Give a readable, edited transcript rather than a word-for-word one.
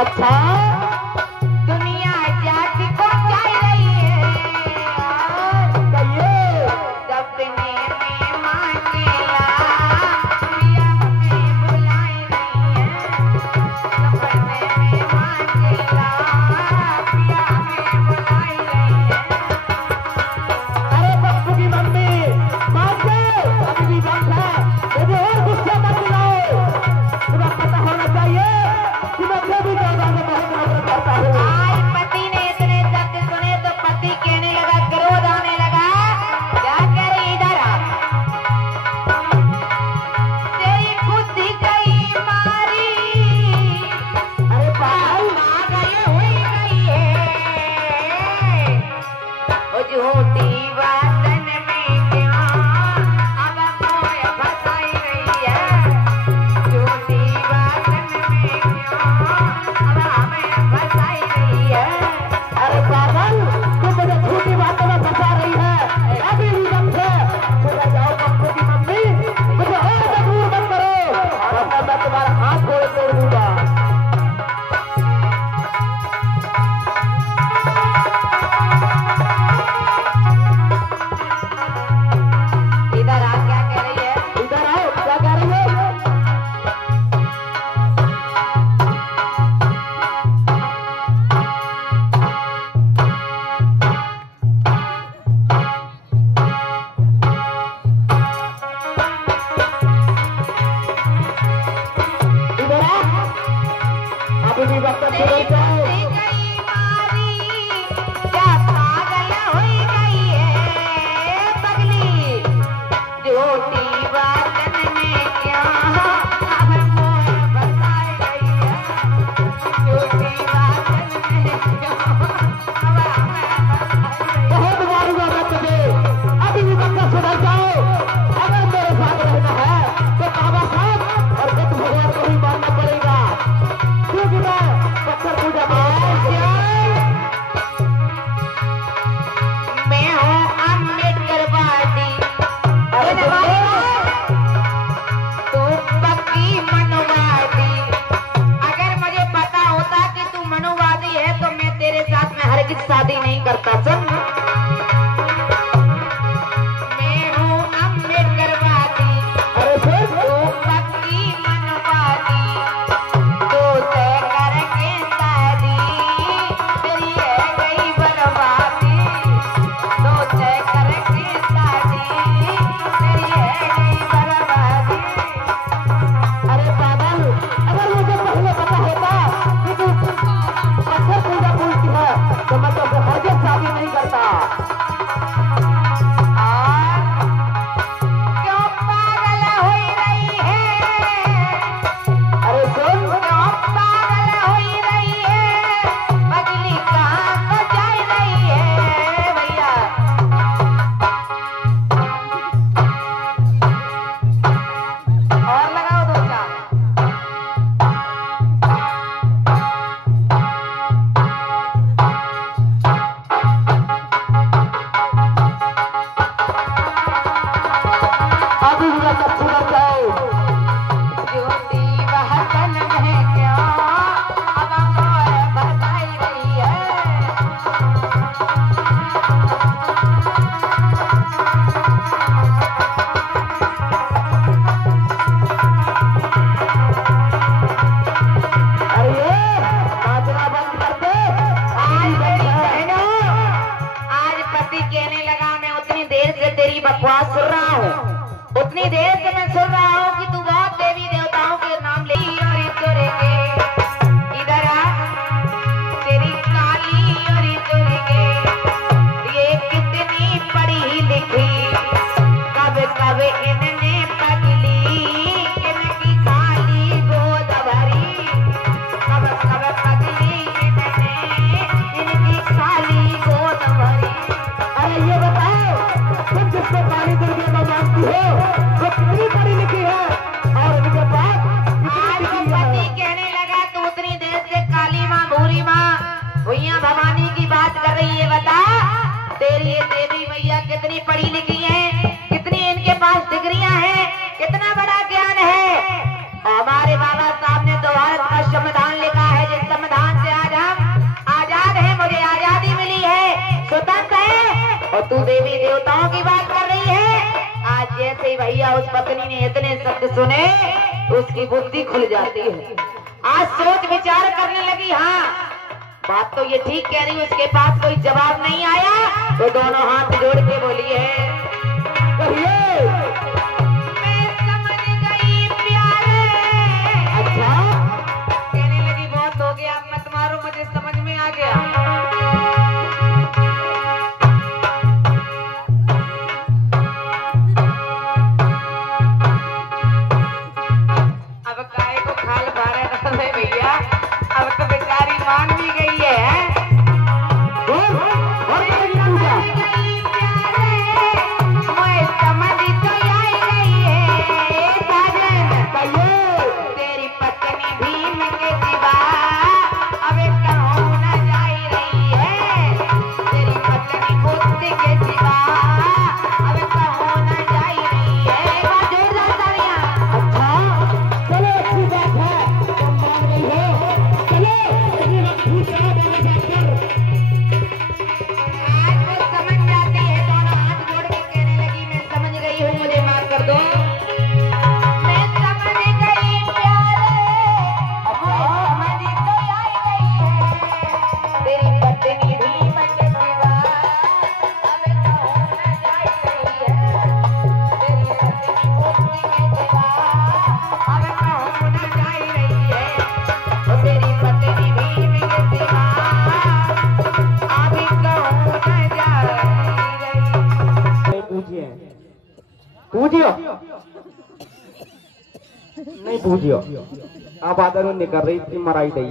अच्छा दुनिया जाति को चाह रही है, कहिए सपने में मांगेला पिया हमें बुलाए रही है, सपने में मांगेला पिया हमें बुलाए रही है। अरे बच्चों की मम्मी मान गए अभी भी बात है मुझे और गुस्सा मत दिलाओ। तुम्हें पता होना चाहिए कि मैं जो भी कहता हूँ बहुत देवी देवताओं की बात कर रही है। आज जैसे ही भैया उस पत्नी ने इतने शब्द सुने उसकी बुद्धि खुल जाती है। आज सोच विचार करने लगी, हाँ बात तो ये ठीक कह रही है, उसके पास कोई जवाब नहीं आया तो दोनों हाथ जोड़ के बोली है, कहिए। मैं समझ गई प्यारे। अच्छा, कहने लगी बहुत हो गया, मत मारो, मुझे समझ में आ गया। अब काय को खाल बारे भैया, अब तो बेचारी मान भी गई है। तेरी पत्नी भीम के सिवा अब कहूँ न जाई रही है। तेरी पत्नी बुद्ध के सिवा अब कहूँ न जाई रही है। जोरदार तालियां। अच्छा, चलो अच्छी बात है, तुम मान रही हो। चलो अभी हम दूसरा वाला डॉक्टर। आज वो समझ जाती है, दोनों हाथ जोड़ के कहने लगी, मैं समझ गई हूँ, मुझे माफ कर दो। मैं समझ गई प्यारे, समझ तो आई गई है। तेरी पत्नी भीम के सिवा अब कहूँ न जाई रही है। तेरी पत्नी बुद्ध के सिवा अब कहूँ न जाई रही है। तेरी पत्नी भीम के सिवा अभी कहूँ न जाई रही। नहीं पूछिए, पूछियो नहीं पूछियो। अब आदर निकल रही थी मराई दई।